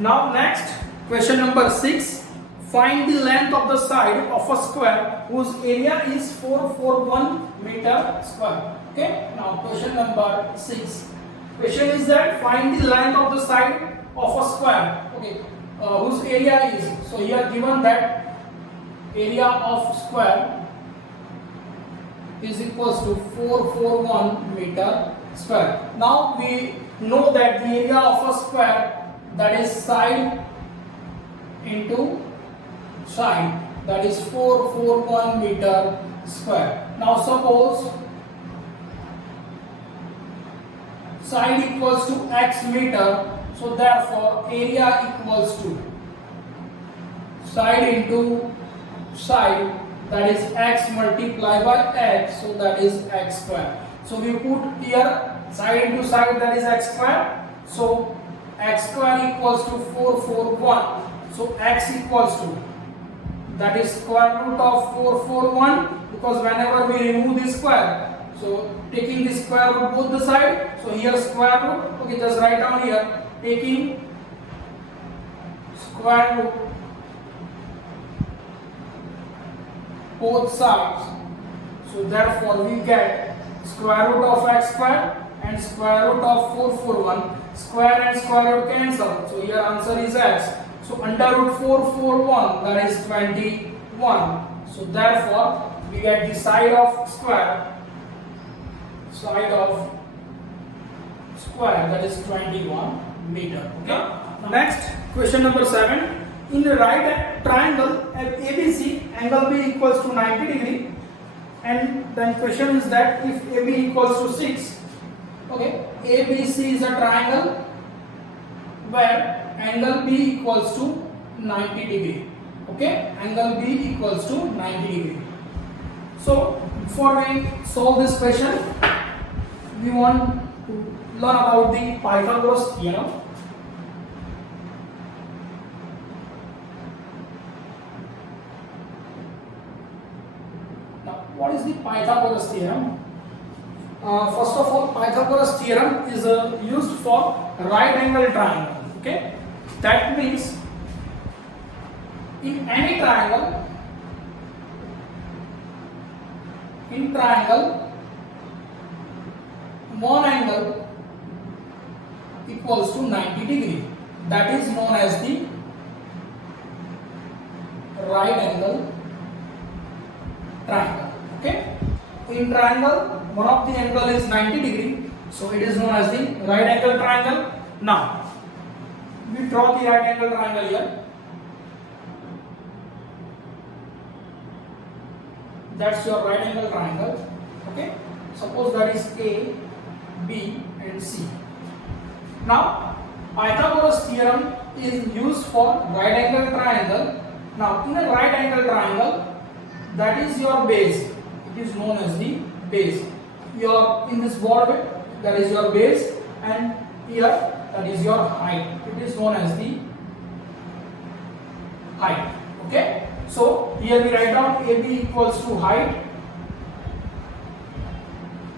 Now next, question number 6. Find the length of the side of a square whose area is 441 meter square. Okay. Now question number 6. Question is that find the length of the side of a square. Okay. Whose area is. So here given that area of square is equals to 441 meter square. Now we know that the area of a square, that is side into side, that is 441 meter square. Now suppose side equals to x meter, so therefore area equals to side into side, that is x multiplied by x, so that is x square. So we put here side into side, that is x square. So x square equals to 441. So x equals to, that is square root of 441, because whenever we remove the square, so taking the square root both the side, so here square root, okay, just write down here, taking square root both sides, so therefore we get square root of x square and square root of 441. Square and square root cancel, so here answer is x. So under root 441, that is 21. So therefore we get the side of square, that is 21 meter. Okay. Next, question number 7. In the right triangle ABC, angle B equals to 90 degree, and then question is that if AB equals to 6, okay, ABC is a triangle where angle B equals to 90 degree. Okay, angle B equals to 90 degree. So before we solve this question, we want to learn about the Pythagoras theorem. Now, what is the Pythagoras theorem? First of all, Pythagoras theorem is used for right angle triangle. Okay, that means in any triangle, one angle equals to 90 degree. That is known as the right angle triangle. Okay, in triangle, one of the angle is 90 degree, so it is known as the right angle triangle. Now we draw the right angle triangle here. That's your right angle triangle. Okay, suppose that is A, B and C. Now Pythagoras theorem is used for right angle triangle. Now in a right angle triangle, that is your base. It is known as the base. Your in this board, that is your base, and here that is your height. It is known as the height. Okay. So here we write down AB equals to height.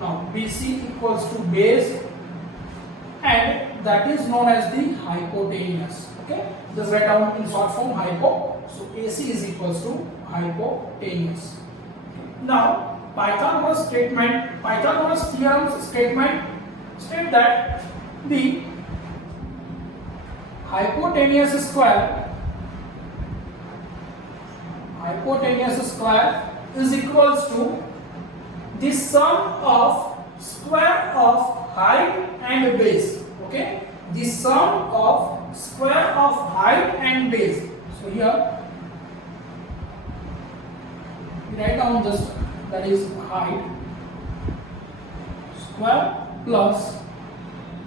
Now BC equals to base, and that is known as the hypotenuse. Okay. Just write down in short form hypo. So AC is equals to hypotenuse. Now Pythagoras theorem statement state that the hypotenuse square is equals to the sum of square of height and base. Okay, the sum of square of height and base. So here we write down just, that is height square plus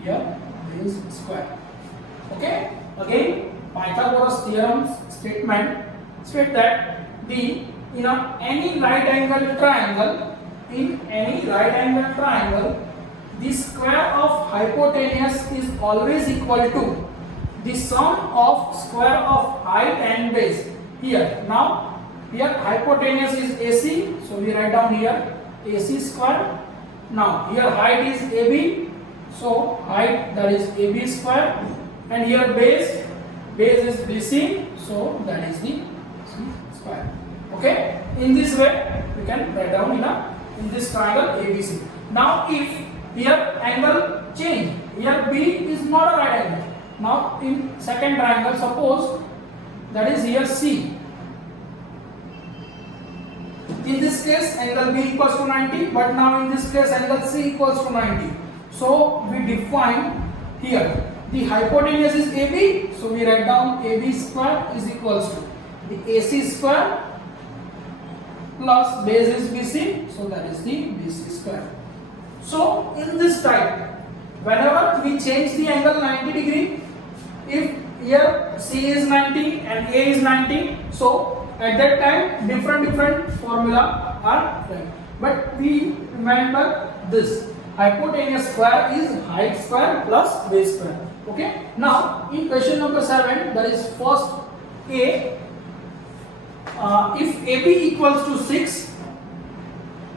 here base square. Okay, again Pythagoras theorem statement state that the any right angle triangle, the square of hypotenuse is always equal to the sum of square of height and base. Here now, here hypotenuse is AC, so we write down here AC square. Now here height is AB, so height, that is AB square, and here base, base is BC, so that is the C square. Okay, in this way we can write down in this triangle ABC. Now if here angle change, here B is not a right angle. Now in second triangle, suppose that is here C. In this case angle B equals to 90, but now in this case angle C equals to 90. So we define here the hypotenuse is AB, so we write down AB square is equals to the AC square plus base is BC, so that is the BC square. So in this type, whenever we change the angle 90 degree, if here C is 90 and A is 90, so at that time different formula are framed. But we remember this hypotenuse square is height square plus base square. Okay. Now in question number 7, that is first A. If AB equals to 6,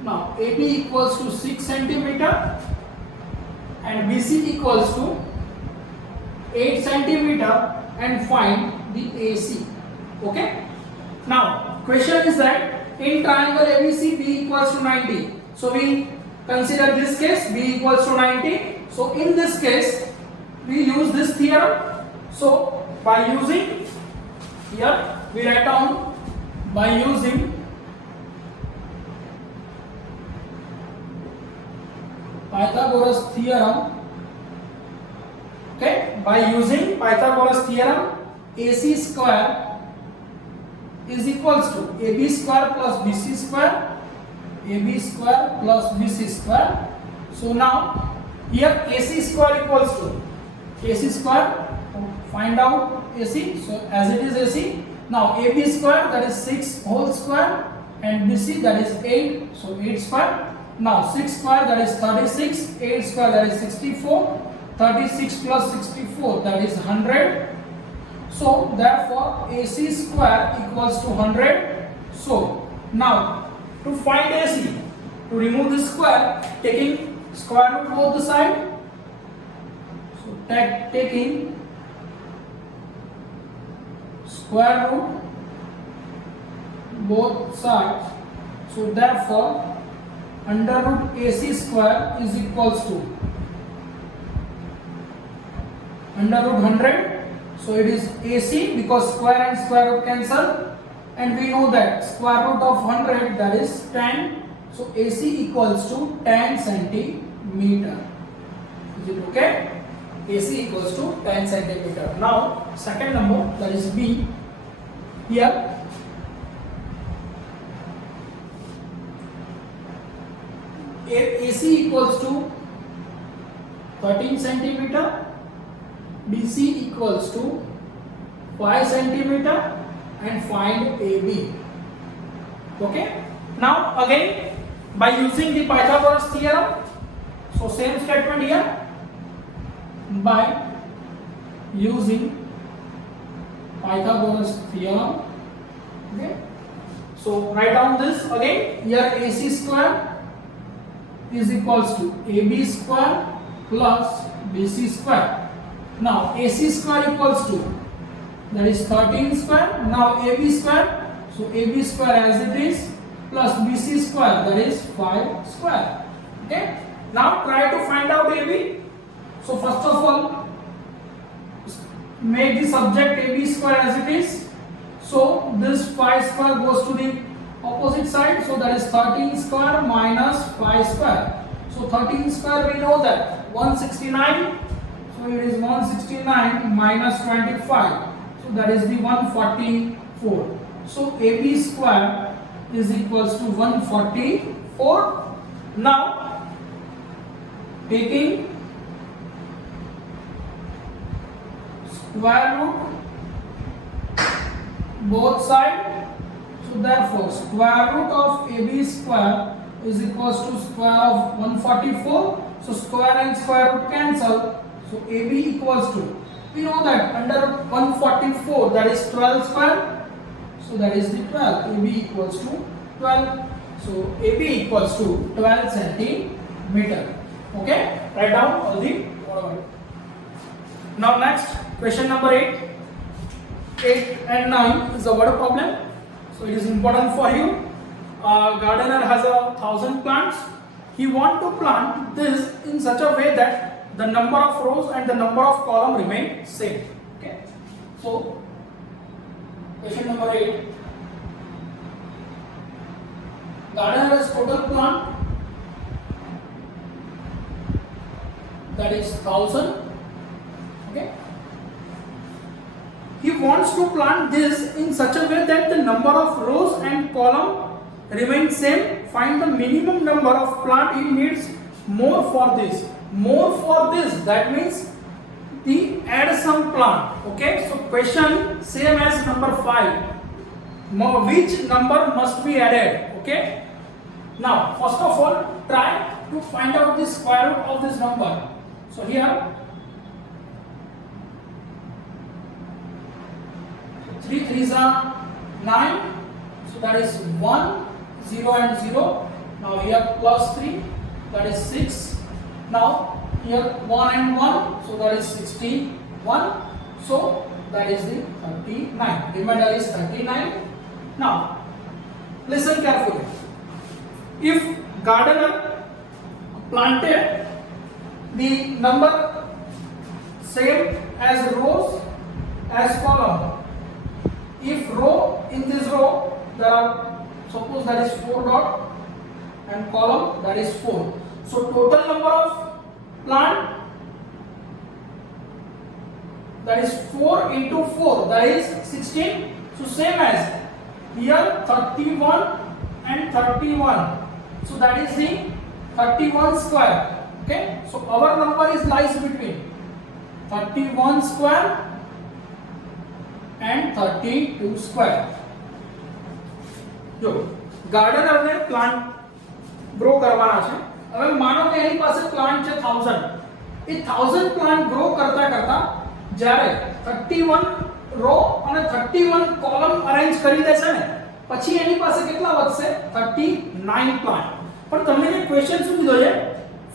now AB equals to 6 centimeter and BC equals to 8 centimeter, and find the AC. Okay. Now question is that in triangle ABC B equals to 90. So we consider this case B equals to 90. So in this case we use this theorem. So by using here we write down by using Pythagoras theorem. Okay, by using Pythagoras theorem, AC square is equals to AB square plus BC square, AB square plus BC square. So now here AC square equals to AC square, find out AC, so as it is AC. Now AB square, that is 6 whole square, and BC, that is 8, so 8 square. Now 6 square, that is 36, 8 square, that is 64, 36 plus 64, that is 100. So therefore AC square equals to 100. So now to find AC, to remove this square, taking square root both the side. So taking square root both sides. So therefore under root AC square is equals to under root 100. So it is AC because square and square root cancel, and we know that square root of 100, that is 10. So AC equals to 10 centimeter. Is it okay? AC equals to 10 centimeter. Now second number, that is B. Here AC equals to 13 centimeter, BC equals to 5 centimeter, and find AB. Okay. Now again by using the Pythagoras theorem, so same statement here, by using Pythagoras theorem. Okay. So write down this again. Here AC square is equals to AB square plus BC square. Now AC square equals to, that is 13 square. Now AB square, so AB square as it is plus BC square, that is 5 square. Okay. Now try to find out AB. So first of all make the subject AB square as it is. So this 5 square goes to the opposite side, so that is 13 square minus 5 square. So 13 square we know that 169. So it is 169 minus 25. So that is the 144. So AB square is equals to 144. Now taking square root both sides. So therefore square root of AB square is equals to square of 144. So square and square root cancel. So AB equals to, we know that under 144, that is 12 square. So that is the 12. AB equals to 12. So AB equals to 12 centimeter. Okay. Write down all the following. Now next question number 8. 8 and 9 is a word problem. So it is important for you. A gardener has 1,000 plants. He want to plant this in such a way that the number of rows and the number of column remain same. Okay. So question number 8. Gardener has total plant, that is 1,000. Okay. He wants to plant this in such a way that the number of rows and column remain same. Find the minimum number of plant he needs more for this. More for this, that means the add some plant. Okay. So question same as number 5. Which number must be added? Okay. Now first of all, try to find out the square root of this number. So here 3 3s are 9, so that is 1, 0 and 0. Now here plus 3, that is 6. Now here 1 and 1, so that is 61. So that is the 39. Remainder is 39. Now listen carefully. If gardener planted the number same as rows as column, if row in this row there are, suppose that is 4 dot and column that is 4, so total number of plant, that is 4 into 4, that is 16. So same as here 31 and 31, so that is the 31 square. Okay, so our number is lies between 31 square and 32 square. જો gardener ને plant grow કરવાના છે. હવે માનો કે એની પાસે plant છે 1000. એ 1000 plant grow કરતા કરતા જ્યારે 31 રો અને 31 કોલમ અરેન્જ કરી દેશે ને, પછી એની પાસે કેટલા વધશે? 39 પ્લાન્ટ. પણ તમને જે ક્વેશ્ચન શું કીધો છે?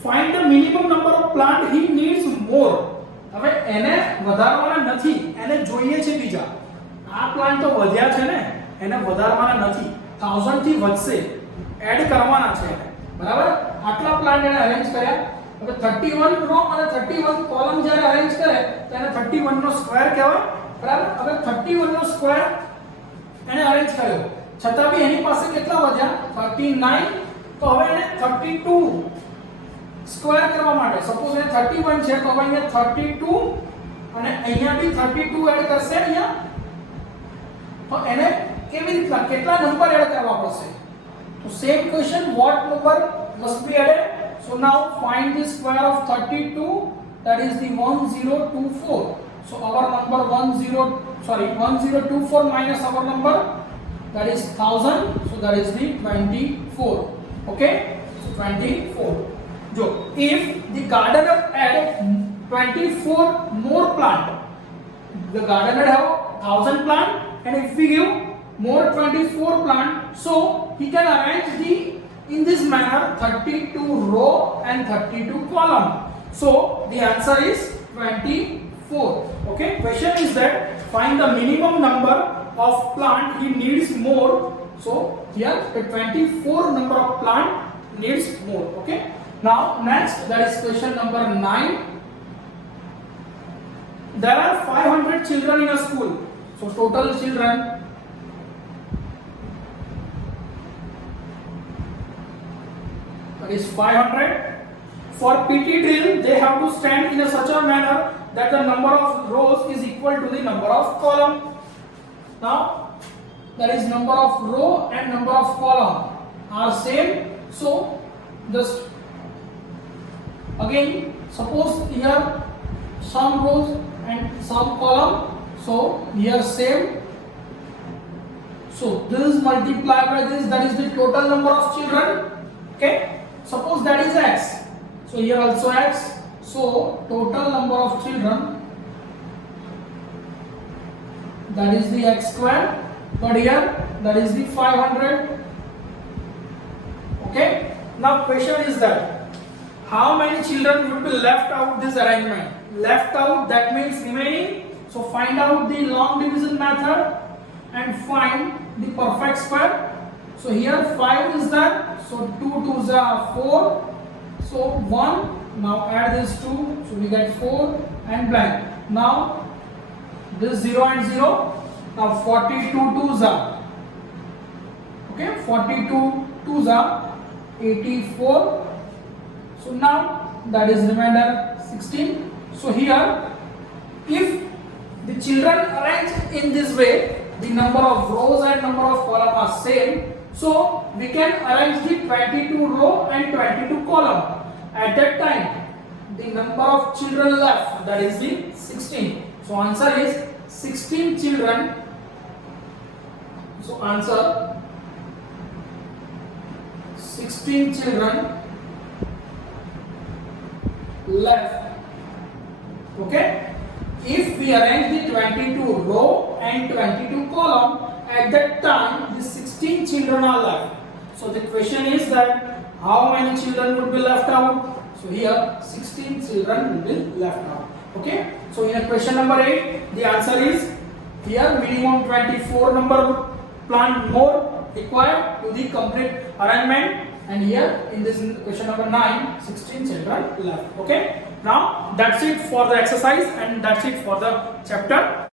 Find the minimum number of plant he needs more. હવે એને વધારવાના નથી, એને જોઈએ છે બીજા. આ પ્લાન્ટ તો વધ્યા છે ને, એને વધારવાના નથી. 1000 થી વધશે, એડ કરવાના છે એને. બરાબર? આટલા પ્લાન્ટ એને અરેન્જ કર્યા. હવે 31 રો અને 31 કોલમ જ્યારે અરેન્જ કરે તો એને 31 નો સ્ક્વેર કહેવાય. બરાબર? હવે 31 નો સ્ક્વેર એને અરેન્જ કર્યો, છતાં બી એની પાસે કેટલા વધ્યા? 39. તો હવે એને 32 સ્ક્વેર કરવા માટે, સપોઝ એ 31 છે તો હવે અહીંયા 32 અને અહીંયા બી 32 એડ કરશે અહીંયા. તો એને કેવી રીતના, કેટલા નંબર એડ કરવા પડશે? તો same question, what number must be added? So now find the square of 32, that is the 1024. So our number 1024 minus our number, that is 1000, so that is the 24. Okay, so 24. So if the gardener add 24 more plant, the gardener have 1000 plant, and if we give more 24 plant, so he can arrange the in this manner 32 row and 32 column. So the answer is 24. Okay, question is that find the minimum number of plant he needs more. So here the 24 number of plant needs more. Okay, now next, that is question number 9. There are 500 children in a school. So total children, that is 500. For PT drill, they have to stand in such a manner that the number of rows is equal to the number of column. Now, that is number of row and number of column are same. So, just again, suppose here some rows and some column. So, here same. So, this multiplied by this, that is the total number of children. Okay. Suppose that is x. So here also x. So total number of children, that is the x square. But here that is the 500. Okay. Now question is that how many children would be left out this arrangement? Left out, that means remaining. So So find out the long division method and find the perfect square. So here 5 is there, so 2 2s are 4, so 1, now add this 2, so we get 4 and blank. Now this 0 and 0, now 42 2s are, okay, 42 2s are 84, so now that is remainder 16. So here if the children arrange in this way, the number of rows and number of column are same, so we can arrange the 22 row and 22 column. At that time the number of children left, that is the 16. So answer is 16 children. So answer 16 children left. Okay, if we arrange the 22 row and 22 column, at that time the 16 children are left. So the question is that how many children would be left out? So here 16 children will be left out. Okay, so in question number 8 the answer is here minimum 24 number plant more required to the complete arrangement, and here in this question number 9 16 children left. Okay, now that's it for the exercise and that's it for the chapter.